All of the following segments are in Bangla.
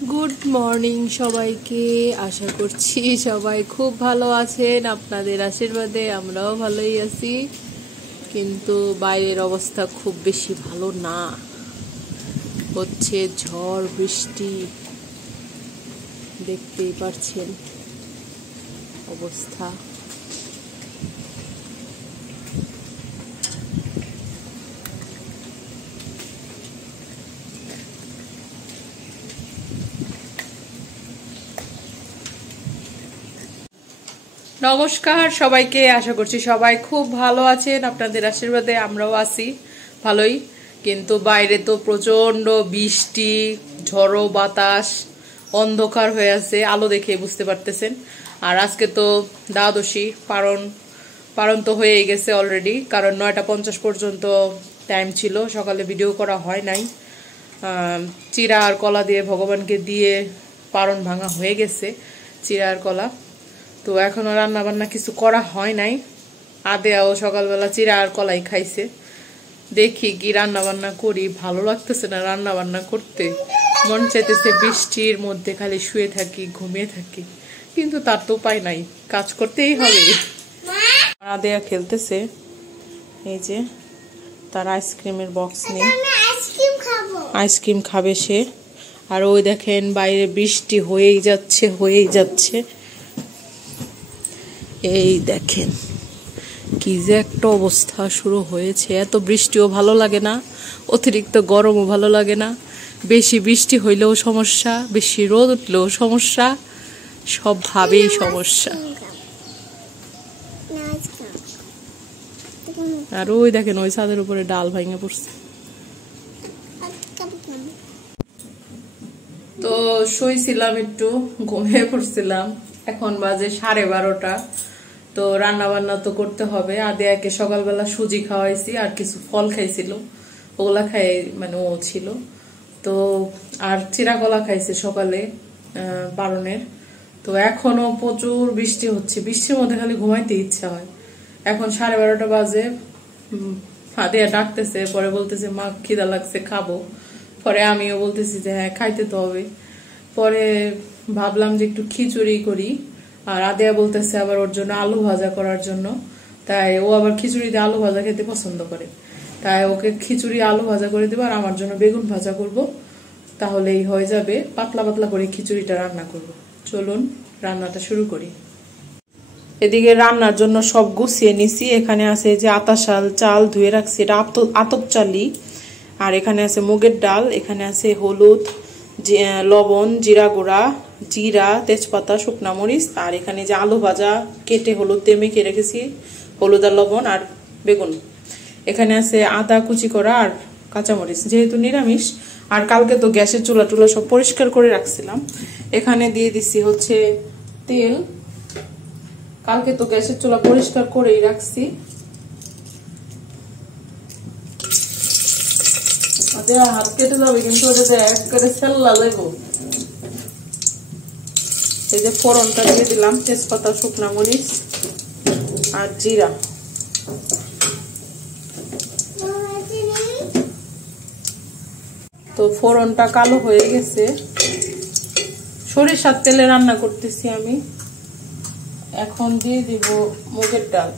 গুড মর্নিং সবাইকে। আশা করছি সবাই খুব ভালো আছেন। আপনাদের আশীর্বাদে আমরাও ভালোই আছি, কিন্তু বাইরের অবস্থা খুব বেশি ভালো না। হচ্ছে ঝড় বৃষ্টি, দেখতেই পারছেন অবস্থা। নমস্কার সবাইকে, আশা করছি সবাই খুব ভালো আছেন। আপনাদের আশীর্বাদে আমরাও আছি ভালোই, কিন্তু বাইরে তো প্রচন্ড বৃষ্টি, ঝড়ো বাতাস, অন্ধকার হয়ে আছে, আলো দেখে বুঝতে পারতেছেন। আর আজকে তো দ্বাদশী, পারণ তো হয়ে গেছে অলরেডি, কারণ 9:50 পর্যন্ত টাইম ছিল। সকালে ভিডিও করা হয় নাই। চিরা আর কলা দিয়ে ভগবানকে দিয়ে পারণ ভাঙা হয়ে গেছে, চিরা আর কলা। তো এখনো রান্না বান্না কিছু করা হয় নাই। আদেয়াও সকালবেলা চিরা আর কলাই খাইছে। দেখি কি রান্না বান্না করি, ভালো লাগতেছে না রান্না বান্না করতে। মন চাইতেছে বৃষ্টির মধ্যে খালি শুয়ে থাকি, ঘুমিয়ে থাকি, কিন্তু তার তো উপায় নাই, কাজ করতেই হবে। আদেয়া খেলতেছে, এই যে তার আইসক্রিমের বক্স নিয়ে আইসক্রিম খাবে সে। আর ওই দেখেন বাইরে বৃষ্টি হয়েই যাচ্ছে। এই দেখেন কি যে একটা অবস্থা শুরু হয়েছে। এত বৃষ্টিও ভালো লাগে না, অতিরিক্ত গরমও ভালো লাগে না। বেশি বৃষ্টি হইলেও সমস্যা, বেশি রোদ উঠলেও সমস্যা, সবভাবেই সমস্যা। আর ওই দেখেন ওই ছাদের উপরে ডাল ভাঙে পড়ছে। তো শুইছিলাম, একটু ঘুমিয়ে পড়ছিলাম। এখন বাজে 12:30। তো রান্না বান্না তো করতে হবে। আদেয়াকে সকালবেলা সুজি খাওয়াইছি, আর কিছু ফল খাইছিল, ওগুলা খাই মানে ও ছিল তো। আর চিরা কলা খাইছে সকালে পারণের। তো এখনো প্রচুর বৃষ্টি হচ্ছে, বৃষ্টির মধ্যে খালি ঘুমাইতে ইচ্ছা হয়। এখন 12:30 বাজে। আদেয়া ডাকতেছে, পরে বলতেছে মা খিদা লাগছে, খাবো। পরে আমিও বলতেছি যে হ্যাঁ খাইতে তো হবে। পরে ভাবলাম যে একটু খিচুড়ি করি, আর আদেয়া বলতেছে আবার ওর জন্য আলু ভাজা করার জন্য। তাই ও আবার খিচুড়িতে আলু ভাজা খেতে পছন্দ করে, তাই ওকে খিচুড়ি আলু ভাজা করে দেবো, আর আমার জন্য বেগুন ভাজা করব। তাহলেই হয়ে যাবে, পাতলা পাতলা করে খিচুড়িটা রান্না করব। চলুন রান্নাটা শুরু করি। এদিকে রান্নার জন্য সব গুছিয়ে নিছি। এখানে আছে যে আতাশাল চাল ধুয়ে রাখছি, এটা আতপ চালই। আর এখানে আছে মুগের ডাল, এখানে আছে হলুদ, লবণ, জিরা গুঁড়া, জিরা, তেজপাতা, শুকনা মরিচ। আর এখানে যে আলু ভাজা কেটে হলুদ দিয়ে মেখে রেখেছি, হলুদ আর লবণ, আর বেগুন। এখানে আছে আদা কুচি করা আর কাঁচামরিচ, যেহেতু নিরামিষ। আর কালকে তো গ্যাসের চুলা টুলা সব পরিষ্কার করে রাখছিলাম। এখানে দিয়ে দিচ্ছি হচ্ছে তেল, কালকে তো গ্যাসের চুলা পরিষ্কার করেই রাখছি। হাত কেটে যাবে, কিন্তু ওটা এক করে সেল্লা লেবো। এই যে ফোড়নটা দিয়ে দিলাম, তেজপাতা, শুকনা মরিচ আর জিরা। তো ফোড়নটা কালো হয়ে গেছে। সরিষার তেলে রান্না করতেছি আমি। এখন দিয়ে দিব মুগের ডাল।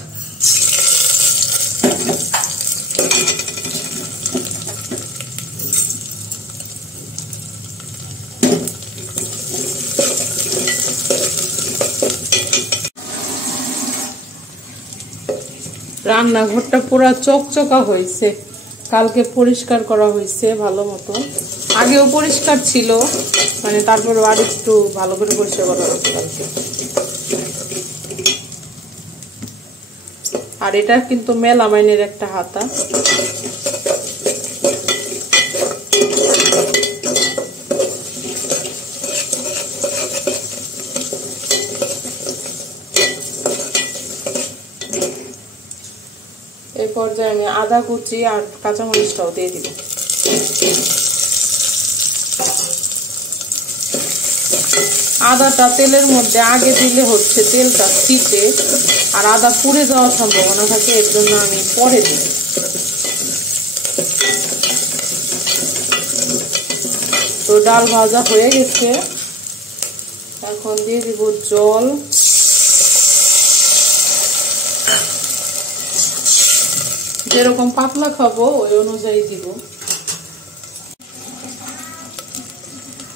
রান্নাঘরটা পুরা চকচকা হয়েছে, কালকে পরিষ্কার করা হয়েছে ভালো মতো। আগেও পরিষ্কার ছিল, মানে তারপরে আর একটু ভালো করে পরিষ্কার করা হয়েছে কালকে। আর এটা কিন্তু মেলামাইনের একটা হাতা। এই পর্যায়ে আমি আদা কুচি আর কাঁচামরিচটাও দিয়ে দিব। আদাটা তেলের মধ্যে আগে দিলে হচ্ছে তেলটা ছিটে, আর আদা পুড়ে যাওয়ার সম্ভাবনা থাকে, এর জন্য আমি পরে দিই। তো ডাল ভাজা হয়ে গেছে, এখন দিয়ে দিব জল। যেরকম পাতলা খাবো ওই অনুযায়ী দিব।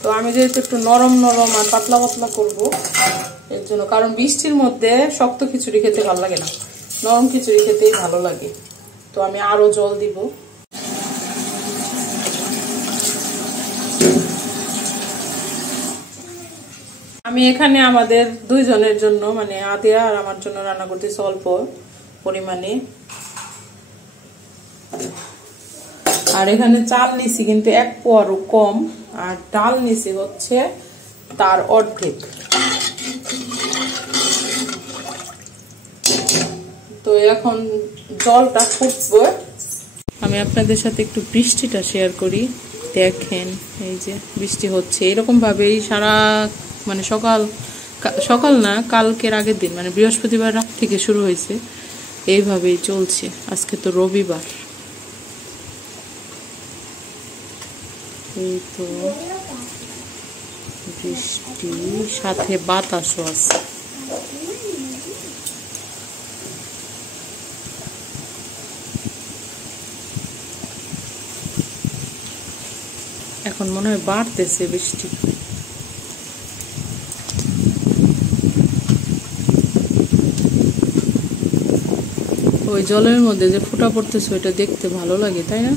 তো আমি যেহেতু একটু নরম নরম আর পাতলা পাতলা করবো এর জন্য, কারণ বৃষ্টির মধ্যে শক্ত খিচুড়ি খেতে ভালো লাগে না, নরম খিচুড়ি খেতেই ভালো লাগে। তো আমি আরো জল দিব। আমি এখানে আমাদের দুইজনের জন্য মানে আদিয়া আর আমার জন্য রান্না করতেছি অল্প পরিমাণে। আর এখানে চাল নিছি কিন্তু 1 পোয়ারও কম, আর ডাল নিছি হচ্ছে তার অর্ধেক। তো এখন জলটা ফুটবে। আমি আপনাদের সাথে একটু বৃষ্টিটা শেয়ার করি। দেখেন এই যে বৃষ্টি হচ্ছে এরকম ভাবেই সারা মানে সকাল না কালকের আগের দিন মানে বৃহস্পতিবার রাত থেকে শুরু হয়েছে, এইভাবেই চলছে। আজকে তো রবিবার। এই তো বৃষ্টি সাথে বাতাসও আছে। এখন মনে হয় বাড়তেছে বৃষ্টি। ওই জলের মধ্যে যে ফোঁটা পড়তেছে ওইটা দেখতে ভালো লাগে, তাই না?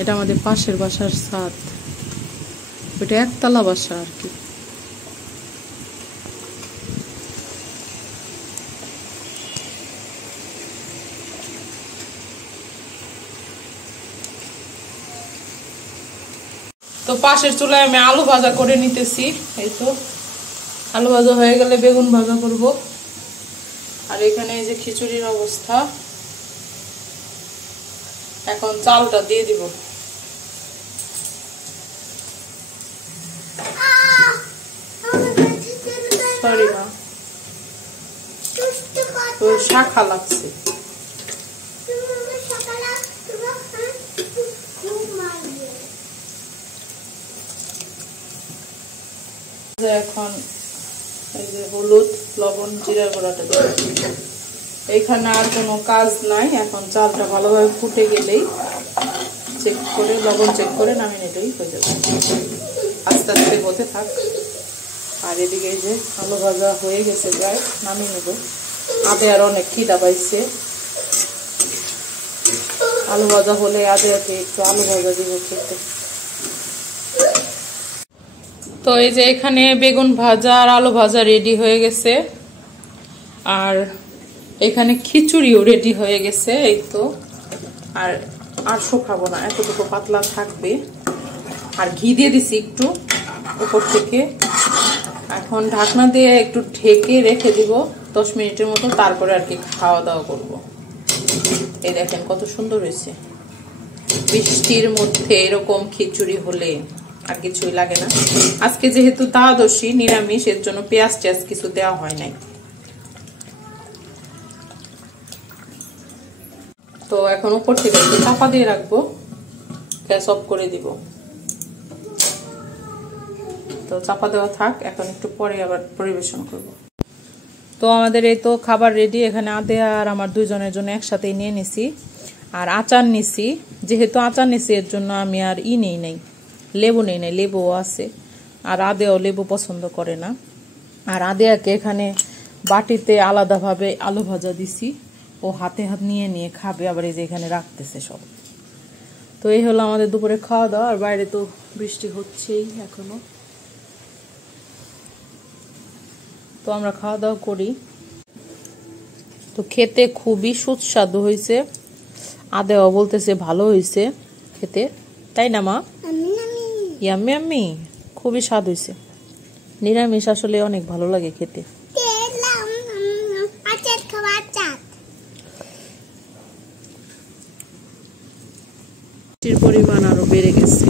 এটা আমাদের পাশের বাসার ছাদ, ওইটা একতলা বাসা আর কি। তো পাশের চুলায় আমি আলু ভাজা করে নিতেছি। এই তো আলু ভাজা হয়ে গেলে বেগুন ভাজা করব। আর এখানে এই যে খিচুড়ির অবস্থা। এখন চালটা দিয়ে দিব। সরি মা, তো শাখা লাগছে। এখন এই যে হলুদ লবণ জিরার গুঁড়াটা দিচ্ছি। এইখানে আর কোনো কাজ নাই। এখন চালটা ভালোভাবে ফুটে গেলেই চেক করে লবণ চেক করে নামিয়ে নিলেই হয়ে যাবে। আস্তে আস্তে হতে থাক। আর এদিকে এই যে আলু ভাজা হয়ে গেছে, প্রায় নামিয়ে নেব। আদে আর অনেক খিদা পাইছে। আলু ভাজা হলে আদেকে একটু আলু ভাজা দিব খেতে। তো এই যে এখানে বেগুন ভাজা আর আলু ভাজা রেডি হয়ে গেছে, আর এখানে খিচুড়িও রেডি হয়ে গেছে। এই তো আর শুকাবো না, এতটুকু পাতলা থাকবে। আর ঘি দিয়ে দিছি একটু উপর থেকে। এখন ঢাকনা দিয়ে একটু ঢেকে রেখে দিব 10 মিনিটের মতো, তারপরে আর কি খাওয়া দাওয়া করব। এই দেখেন কত সুন্দর হয়েছে। বৃষ্টির মধ্যে এরকম খিচুড়ি হলে আর কিছুই লাগে না। আজকে যেহেতু দ্বাদশী নিরামিষ, এর জন্য পেঁয়াজ টেয়াজ কিছু দেওয়া হয় নাই। তো এখন উপর থেকে একটু চাপা দিয়ে রাখবো, গ্যাস অফ করে দিব। তো চাপা দেওয়া থাক, এখন একটু পরে আবার পরিবেশন করব। তো আমাদের এই তো খাবার রেডি। এখানে আদেয়া আর আমার দুইজনের জন্য একসাথেই নিয়ে নিছি। আর আচার নিছি, যেহেতু আচার নিছি এর জন্য আমি আর নেই নাই, লেবু নেই নাই, লেবুও আছে। আর আদেও লেবু পছন্দ করে না। আর আদেয়াকে এখানে বাটিতে আলাদাভাবে আলু ভাজা দিছি, ও হাতে হাত নিয়ে নিয়ে খাবে। আবার এই যে এখানে রাখতেছে সব। তো এই হলো আমাদের দুপুরে খাওয়া দাওয়া। আর বাইরে তো বৃষ্টি হচ্ছেই এখনো। তো আমরা খাওয়া দাওয়া করি। তো খেতে খুবই সুস্বাদু হয়েছে। আদেও বলতেছে ভালো হয়েছে খেতে, তাই না মা? ইয়াম্মি আম্মি, খুবই স্বাদ হয়েছে। নিরামিষ আসলে অনেক ভালো লাগে খেতে। পরিমাণ আরো বেড়ে গেছে।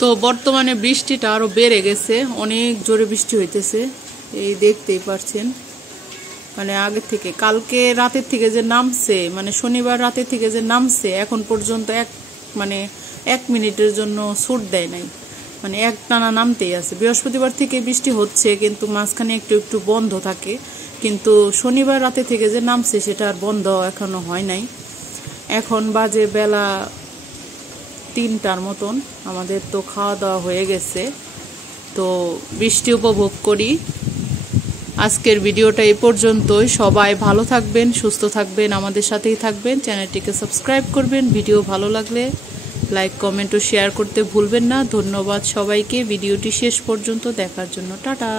তো বর্তমানে বৃষ্টিটা আরো বেড়ে গেছে, অনেক জোরে বৃষ্টি হইতেছে, এই দেখতেই পারছেন। মানে আগে থেকে কালকে রাতের থেকে যে নামছে, মানে শনিবার রাতের থেকে যে নামছে, এখন পর্যন্ত এক মিনিটের জন্য ছুট দেয় নাই, মানে এক টানা নামতেই আছে। বৃহস্পতিবার থেকে বৃষ্টি হচ্ছে, কিন্তু মাঝখানে একটু একটু বন্ধ থাকে, কিন্তু শনিবার রাতে থেকে যে নামছে সেটা আর বন্ধ এখনো হয় নাই। এখন বাজে বেলা 3টার মতন, আমাদের তো খাওয়া দাওয়া হয়ে গেছে, তো বৃষ্টি উপভোগ করি। আজকের ভিডিওটা এই পর্যন্তই। সবাই ভালো থাকবেন, সুস্থ থাকবেন, আমাদের সাথেই থাকবেন, চ্যানেলটিকে সাবস্ক্রাইব করবেন। ভিডিও ভালো লাগলে লাইক, কমেন্ট ও শেয়ার করতে ভুলবেন না। ধন্যবাদ সবাইকে ভিডিওটি শেষ পর্যন্ত দেখার জন্য। টাটা।